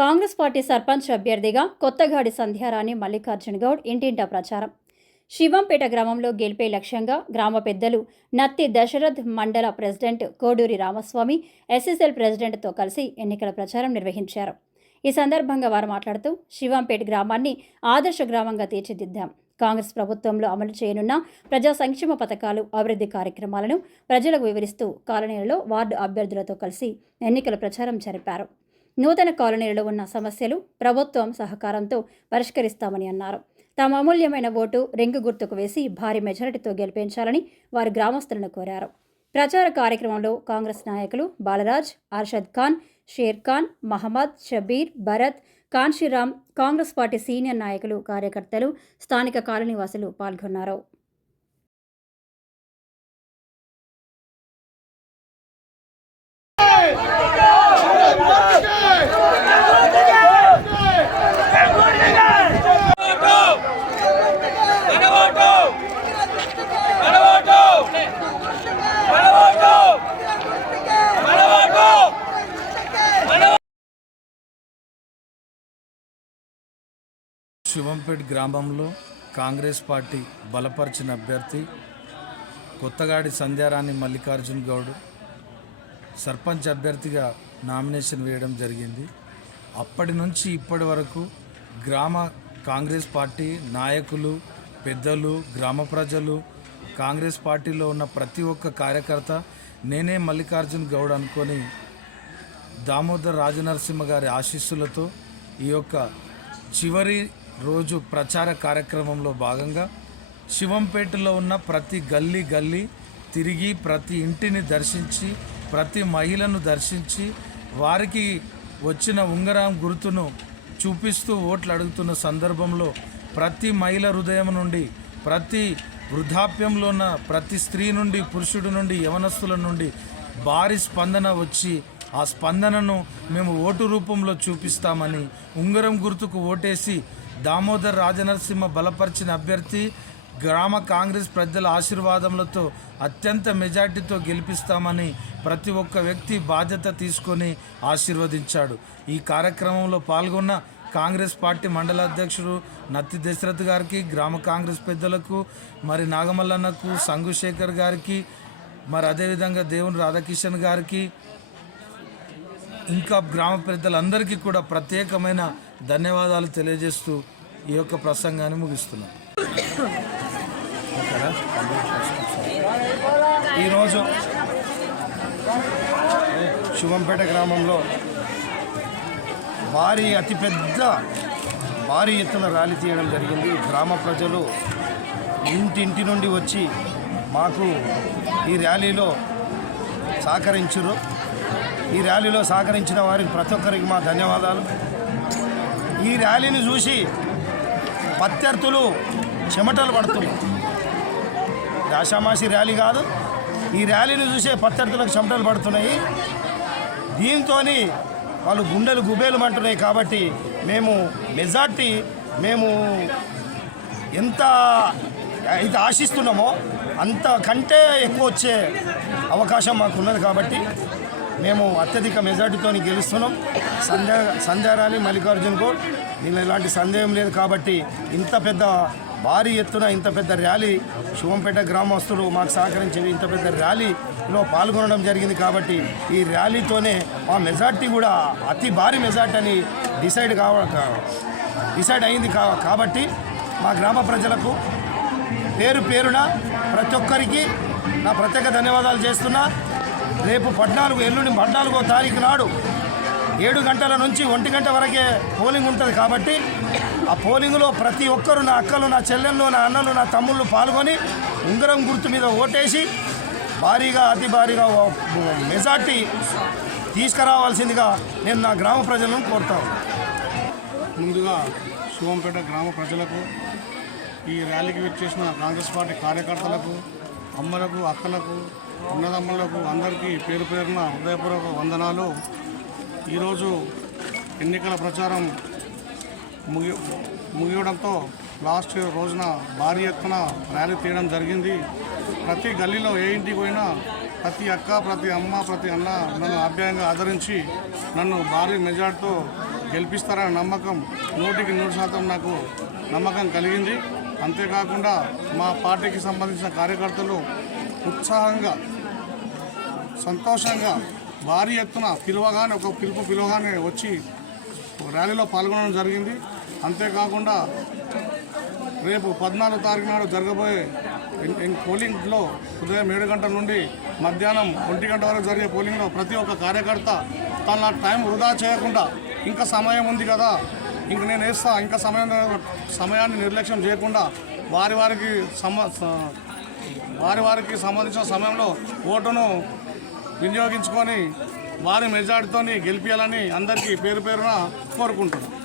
Congress party sarpanch అభ్యర్థిగా కొత్తగాడి సంధ్యారాణి మల్లికార్జున్ గౌడ్ ఇంటింటా ప్రచారం. శివంపేట గ్రామంలో గెలిపే లక్ష్యంగా గ్రామ పెద్దలు నత్తి దశరథ్ మండల ప్రెసిడెంట్ కోడూరి రామస్వామి ఎస్ఎస్ఎల్ ప్రెసిడెంట్తో కలిసి ఎన్నికల ప్రచారం నిర్వహించారు. ఈ సందర్భంగా వారు మాట్లాడుతూ శివంపేట గ్రామాన్ని ఆదర్శ గ్రామంగా తీర్చిదిద్దాం. కాంగ్రెస్ ప్రభుత్వంలో అమలు చేయనున్న ప్రజా సంక్షేమ పథకాలు అభివృద్ధి కార్యక్రమాలను ప్రజలకు వివరిస్తూ కాలనీలలో వార్డు అభ్యర్థులతో కలిసి ఎన్నికల ప్రచారం జరిపారు. నూతన కాలనీలలో ఉన్న సమస్యలు ప్రభుత్వం సహకారంతో పరిష్కరిస్తామని అన్నారు. తమ అమూల్యమైన ఓటు రింగు గుర్తుకు వేసి భారీ మెజారిటీతో గెలిపించాలని వారు గ్రామస్తులను కోరారు. ప్రచార కార్యక్రమంలో కాంగ్రెస్ నాయకులు బాలరాజ్ అర్షద్ ఖాన్ షేర్ ఖాన్ మహమ్మద్ షబీర్ భరత్ కాన్షీరామ్ కాంగ్రెస్ పార్టీ సీనియర్ నాయకులు కార్యకర్తలు స్థానిక కాలనీవాసులు పాల్గొన్నారు. శివంపేట్ గ్రామంలో కాంగ్రెస్ పార్టీ బలపరిచిన అభ్యర్థి కొత్తగాడి సంధ్యారాణి మల్లికార్జున్ గౌడ్ సర్పంచ్ అభ్యర్థిగా నామినేషన్ వేయడం జరిగింది. అప్పటి నుంచి ఇప్పటి వరకు గ్రామ కాంగ్రెస్ పార్టీ నాయకులు పెద్దలు గ్రామ ప్రజలు కాంగ్రెస్ పార్టీలో ఉన్న ప్రతి ఒక్క కార్యకర్త నేనే మల్లికార్జున్ గౌడ్ అనుకొని దామోదర్ రాజనరసింహ గారి ఆశీస్సులతో ఈ యొక్క చివరి రోజు ప్రచార కార్యక్రమంలో భాగంగా శివంపేటలో ఉన్న ప్రతి గల్లీ గల్లీ తిరిగి ప్రతి ఇంటిని దర్శించి ప్రతి మహిళను దర్శించి వారికి వచ్చిన ఉంగరం గుర్తును చూపిస్తూ ఓట్లు అడుగుతున్న సందర్భంలో ప్రతి మహిళ హృదయం నుండి ప్రతి వృద్ధాప్యంలో ఉన్న ప్రతి స్త్రీ నుండి పురుషుడి నుండి యవనస్తుల నుండి భారీ స్పందన వచ్చి ఆ స్పందనను మేము ఓటు రూపంలో చూపిస్తామని ఉంగరం గుర్తుకు ఓటేసి దామోదర్ రాజనరసింహ బలపరిచిన అభ్యర్థి గ్రామ కాంగ్రెస్ పెద్దల ఆశీర్వాదములతో అత్యంత మెజార్టీతో గెలిపిస్తామని ప్రతి ఒక్క వ్యక్తి బాధ్యత తీసుకొని ఆశీర్వదించాడు. ఈ కార్యక్రమంలో పాల్గొన్న కాంగ్రెస్ పార్టీ మండల అధ్యక్షుడు నత్తి దశరథ్ గారికి గ్రామ కాంగ్రెస్ పెద్దలకు మరి నాగమల్లన్నకు సంఘుశేఖర్ గారికి మరి అదేవిధంగా దేవుని రాధాకిషన్ గారికి ఇంకా గ్రామ పెద్దలందరికీ కూడా ప్రత్యేకమైన ధన్యవాదాలు తెలియజేస్తూ ఈ యొక్క ప్రసంగాన్ని ముగిస్తున్నాం. ఈరోజు శుభంపేట గ్రామంలో భారీ అతిపెద్ద భారీ ఎత్తున ర్యాలీ తీయడం జరిగింది. గ్రామ ప్రజలు ఇంటింటి నుండి వచ్చి మాకు ఈ ర్యాలీలో సహకరించరు. ఈ ర్యాలీలో సహకరించిన వారికి ప్రతి ఒక్కరికి మా ధన్యవాదాలు. ఈ ర్యాలీని చూసి ప్రత్యర్థులు చెమటలు పడుతున్నాయి దాశామాసి ర్యాలీ కాదు. ఈ ర్యాలీని చూసే ప్రత్యర్థులకు చెమటలు పడుతున్నాయి. దీంతో వాళ్ళు గుండెలు గుబేలు అంటున్నాయి కాబట్టి మేము మెజార్టీ మేము ఎంత అయితే ఆశిస్తున్నామో అంతకంటే ఎక్కువ వచ్చే అవకాశం మాకు ఉన్నది కాబట్టి మేము అత్యధిక మెజార్టీతో గెలుస్తున్నాం. సంధ్యా సంధ్యారాణి మల్లికార్జున్ గౌడ్ దీనిలో ఎలాంటి సందేహం లేదు కాబట్టి ఇంత పెద్ద భారీ ఎత్తున ఇంత పెద్ద ర్యాలీ శివంపేట గ్రామస్తులు మాకు సహకరించి ఇంత పెద్ద ర్యాలీలో పాల్గొనడం జరిగింది కాబట్టి ఈ ర్యాలీతోనే మా మెజార్టీ కూడా అతి భారీ మెజార్టీ అని డిసైడ్ కావ డిసైడ్ అయింది కా కాబట్టి మా గ్రామ ప్రజలకు పేరు పేరున ప్రతి ఒక్కరికి నా ప్రత్యేక ధన్యవాదాలు చేస్తున్నా. రేపు పద్నాలుగు ఎల్లుండి పద్నాలుగో తారీఖు నాడు ఏడు గంటల నుంచి ఒంటి గంట వరకే పోలింగ్ ఉంటుంది కాబట్టి ఆ పోలింగ్లో ప్రతి ఒక్కరు నా అక్కలు నా చెల్లెళ్ళు నా అన్నలు నా తమ్ముళ్ళు పాల్గొని ఉంగరం గుర్తు మీద ఓటేసి భారీగా అతి భారీగా మెజార్టీ తీసుకురావాల్సిందిగా నేను నా గ్రామ ప్రజలను కోరుతాను ముందుగా శివంపేట గ్రామ ప్రజలకు ఈ ర్యాలీకి వచ్చేసిన కాంగ్రెస్ పార్టీ కార్యకర్తలకు అమ్మలకు అక్కలకు ఉన్నదమ్ములకు అందరికీ పేరు పేరున హృదయపూర్వక వందనాలు. ఈరోజు ఎన్నికల ప్రచారం ముగి ముగియడంతో లాస్ట్ రోజున భారీ ఎత్తున ర్యాలీ తీయడం జరిగింది. ప్రతి గల్లీలో ఏ ఇంటికి పోయినా ప్రతి అక్క ప్రతి అమ్మ ప్రతి అన్న నన్ను అభ్యాయంగా ఆదరించి నన్ను భారీ మెజార్టీతో గెలిపిస్తారనే నమ్మకం నూటికి నూరు శాతం నాకు నమ్మకం కలిగింది. అంతేకాకుండా మా పార్టీకి సంబంధించిన కార్యకర్తలు ఉత్సాహంగా సంతోషంగా భారీ ఎత్తున పిలువగానే ఒక పిలుపు పిలువగానే వచ్చి ర్యాలీలో పాల్గొనడం జరిగింది. అంతేకాకుండా రేపు పద్నాలుగు తారీఖు నాడు జరగబోయే పోలింగ్లో ఉదయం ఏడు గంటల నుండి మధ్యాహ్నం ఒంటి గంట వరకు జరిగే పోలింగ్లో ప్రతి ఒక్క కార్యకర్త తన టైం వృధా చేయకుండా ఇంకా సమయం ఉంది కదా ఇంక నేను వేస్తా ఇంకా సమయం సమయాన్ని నిర్లక్ష్యం చేయకుండా వారి వారికి సమ స- వారి వారికి సంబంధించిన సమయంలో ఓటును వినియోగించుకొని వారి మెజార్టీతో గెలిపించాలని అందరికీ పేరు పేరున కోరుకుంటున్నాను